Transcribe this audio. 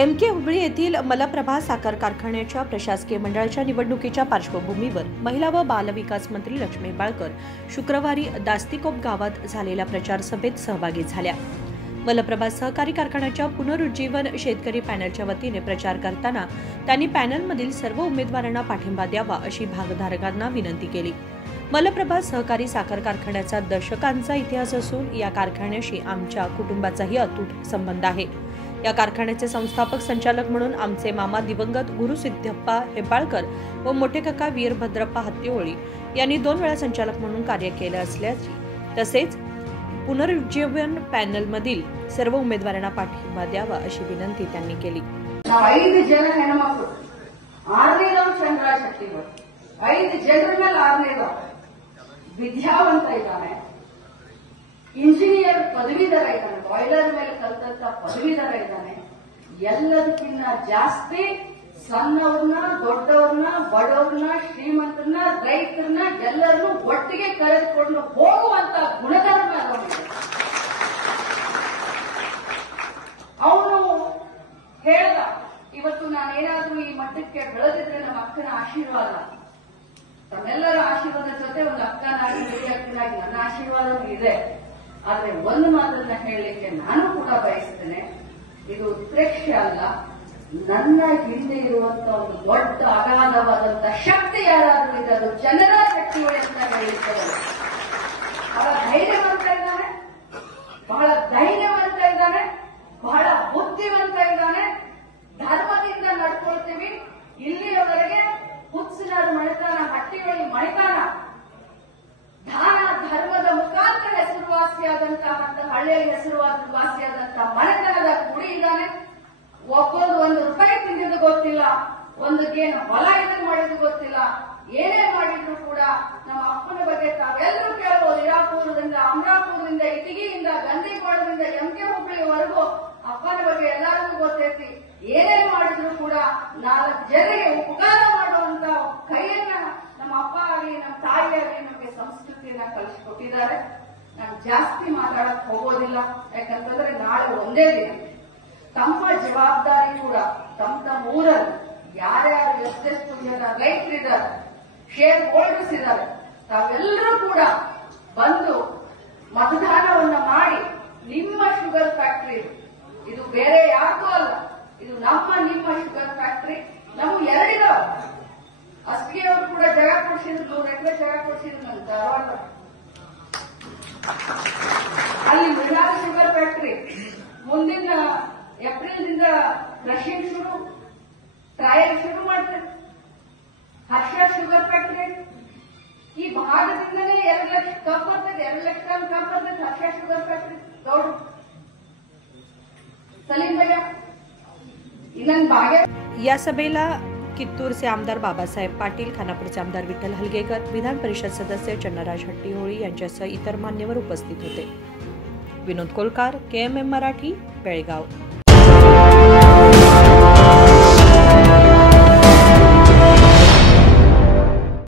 MK Hubli येथील मलप्रभा साखर कारखान्याच्या प्रशासकीय मंडळाच्या निवडणुकीच्या पार्श्वभूमीवर महिला व बालविकास मंत्री लक्ष्मी हेब्बाळकर शुक्रवारी दास्तिकोप गावात झालेल्या प्रचार सभेत सहभागी झाल्या। मलप्रभा सहकारी कारखान्याच्या पुनरुज्जीवन शेतकरी पॅनलच्या वतीने प्रचार करताना त्यांनी पॅनलमधील सर्व उमेदवारांना पाठिंबा द्यावा अशी भागधारकांना विनंती केली। मलप्रभा सहकारी साखर कारखान्याचा दशकांचा इतिहास असून या कारखान्याशी आमच्या कुटुंबाचाही अतूट संबंध आहे। या कारखान्याचे संस्थापक संचालक म्हणून आमचे मामा दिवंगत गुरुसिद्धप्पा हेब्बाळकर व मोठे काका वीरभद्रप्पा हत्तीहोळी यांनी 2 वेळा संचालक म्हणून कार्य केले असल्याची तसेच पुनरुज्जीवन पॅनलमधील सर्व उमेदवारांना पाठिंबा द्यावा अशी विनंती त्यांनी केली। 5 ಜನ ಹೆಣ್ಣುಮಕ್ಕಳು 6ನೇದವ ಚಂದ್ರರಾಜ್ ಶೆಟ್ಟಿಗಳು 5 ಜನರ ಮೇಲೆ 6ನೇದವ ವಿದ್ಯಾವಂತ ಇದ್ದಾನೆ, ಇಂಜಿನಿಯರ್ ಪದವೀಧರ ಇದ್ದಾನೆ, ಬಾಯ್ಲರ್ ಮೇಲೆ ಕಲಿತಂತ ಪದವೀಧರ ಇದ್ದಾನೆ। ಎಲ್ಲದಕ್ಕಿಂತ ಜಾಸ್ತಿ ಸಣ್ಣವ್ರನ್ನ ದೊಡ್ಡವ್ರನ್ನ ಬಡವ್ರನ್ನ ಶ್ರೀಮಂತರನ್ನ ರೈತರನ್ನ ಎಲ್ಲರನ್ನೂ ಒಟ್ಟಿಗೆ ಕರೆದುಕೊಂಡು ಹೋಗುವಂತ ಗುಣಧರ್ಮ ಅವನು ಹೇಳ್ದ, ಇವತ್ತು ನಾನೇನಾದ್ರೂ ಈ ಮಟ್ಟಕ್ಕೆ ಬೆಳೆದಿದ್ರೆ ನಮ್ಮ ಅಕ್ಕನ ಆಶೀರ್ವಾದ, ತಮ್ಮೆಲ್ಲರ ಆಶೀರ್ವಾದ ಜೊತೆ ಒಂದು ಅಕ್ಕನಾಗಿ ಹಿರಿಯ ಅಕ್ಕನಾಗಿ ನನ್ನ ಆಶೀರ್ವಾದ ಇದೆ। ಆದ್ರೆ ಒಂದು ಮಾತನ್ನ ಹೇಳಲಿಕ್ಕೆ ನಾನು ಕೂಡ ಬಯಸ್ತೇನೆ, ಇದು ಉತ್ಪ್ರೇಕ್ಷೆ ಅಲ್ಲ, ನನ್ನ ಹಿಂದೆ ಇರುವಂತ ಒಂದು ದೊಡ್ಡ ಅಗಾಧವಾದಂತ ಶಕ್ತಿ ಯಾರಾದ್ರೂ ಇದೆ ಅದು ಜನರ ಶಕ್ತಿಗಳು ಅಂತ ಹೇಳಿದ್ದಾರೆ। ಬಹಳ ಧೈರ್ಯವಂತ ಇದ್ದಾನೆ, ಬಹಳ ಧೈರ್ಯವಂತ ಇದ್ದಾನೆ, ಬಹಳ ಬುದ್ಧಿವಂತ ಇದ್ದಾನೆ, ಧರ್ಮದಿಂದ ನಡ್ಕೊಳ್ತೀವಿ। ಇಲ್ಲಿಯವರೆಗೆ ಹುಚ್ಚನಾರು ಮಣಿತಾನ, ಹಟ್ಟಿಗಳು ಮಣಿತಾನ, ದಾನ ಧರ್ಮದ ಮುಖಾಂತರ ಹೆಸರುವಾಸಿಯಾದಂತಹ ಮತ್ತು ಹಳ್ಳಿಯಲ್ಲಿ ಹೆಸರುವಾಸಿಯಾದಂತಹ ಮನೆತನದ ಕುಡಿ ಇದ್ದಾನೆ। ಒಬ್ಬೊಂದು 1 ರೂಪಾಯಿ ತಿಂದಿದ್ದು ಗೊತ್ತಿಲ್ಲ, ಒಂದಕ್ಕೇನು ಹೊಲ ಇದನ್ನು ಮಾಡಿದ್ದು ಗೊತ್ತಿಲ್ಲ, ಏನೇ ಮಾಡಿದ್ರು ಕೂಡ ನಮ್ಮ ಅಪ್ಪನ ಬಗ್ಗೆ ತಾವೆಲ್ಲರೂ ಕೇಳಬಹುದು। ಇರಾಪುರದಿಂದ, ಅಮರಾಪುರದಿಂದ, ಇಟಗಿಯಿಂದ, ಗಂದಿಕೋಳದಿಂದ ಎಂಕೆ ಹುಬ್ಳಿವರೆಗೂ ಅಪ್ಪನ ಬಗ್ಗೆ ಎಲ್ಲರಿಗೂ ಗೊತ್ತೈತಿ। ಏನೇನು ಮಾಡಿದ್ರು ಕೂಡ 4 ಜನರಿಗೆ ಉಪಕಾರ ಮಾಡುವಂತ ಕೈಯನ್ನ ನಮ್ಮ ಅಪ್ಪ ಆಗಲಿ ನಮ್ಮ ತಾಯಿ ಆಗಲಿ ನಮಗೆ ಸಂಸ್ಕೃತಿಯನ್ನ ಕಲಿಸಿಕೊಟ್ಟಿದ್ದಾರೆ। ನಾನು ಜಾಸ್ತಿ ಮಾತಾಡಕ್ ಹೋಗೋದಿಲ್ಲ, ಯಾಕಂತಂದ್ರೆ ನಾಳೆ ಒಂದೇ ದಿನ ತಮ್ಮ ಜವಾಬ್ದಾರಿ ಕೂಡ ತಮ್ಮ ಊರಲ್ಲಿ ಯಾರ್ಯಾರು ಎಷ್ಟೆಷ್ಟು ಜನ ರೈತರಿದ್ದಾರೆ, ಶೇರ್ ಹೋಲ್ಡರ್ಸ್ ಇದ್ದಾರೆ, ತಾವೆಲ್ಲರೂ ಕೂಡ ಬಂದು ಮತದಾನವನ್ನ ಮಾಡಿ ನಿಮ್ಮ ಶುಗರ್ ಫ್ಯಾಕ್ಟರಿ ಇದು ಬೇರೆ ಯಾರಿಗೂ ಅಲ್ಲ, ಇದು ನಿಮ್ಮ ಶುಗರ್ ಫ್ಯಾಕ್ಟರಿ ನಾವು 2 ಇದಾವೆ। ಅಷ್ಟಿಗೆ ಅವರು ಕೂಡ ಜಾಗ ಕೊಡಿಸಿದ್ರು, 100 ಎಕರೆ ಜಾಗ ಕೊಡಿಸಿದ್ರು ನನ್ನ ಧಾರವಾಡ, ಅಲ್ಲಿ ಮೃಣಾಲ್ ಶುಗರ್ ಫ್ಯಾಕ್ಟರಿ ಮುಂದಿನ ಏಪ್ರಿಲ್ನಿಂದ ಕ್ರಷಿಂಗ್ ಟ್ರಯಲ್ ಶುರು ಮಾಡ್ತಾರೆ। ಹರ್ಷ ಶುಗರ್ ಫ್ಯಾಕ್ಟರಿ ಈ ಭಾಗದಿಂದಲೇ 2 ಲಕ್ಷ ಕಪ್ ಬರ್ತದೆ, 2 ಲಕ್ಷ ಟನ್ ಕಪ್ ಬರ್ತದೆ ಹರ್ಷ ಶುಗರ್ ಫ್ಯಾಕ್ಟರಿ ದೊಡ್ಡ सलीम भैया इनन भागे। या सभेला कित्तूरचे आमदार बाबासाहेब पाटील, खानापूरचे आमदार विठ्ठल हलगेकर, विधान परिषद सदस्य चन्नराज हट्टीहोळी यांच्यासह इतर मान्यवर उपस्थित होते। विनोद कोलकार, KMM मराठी, बेळगाव।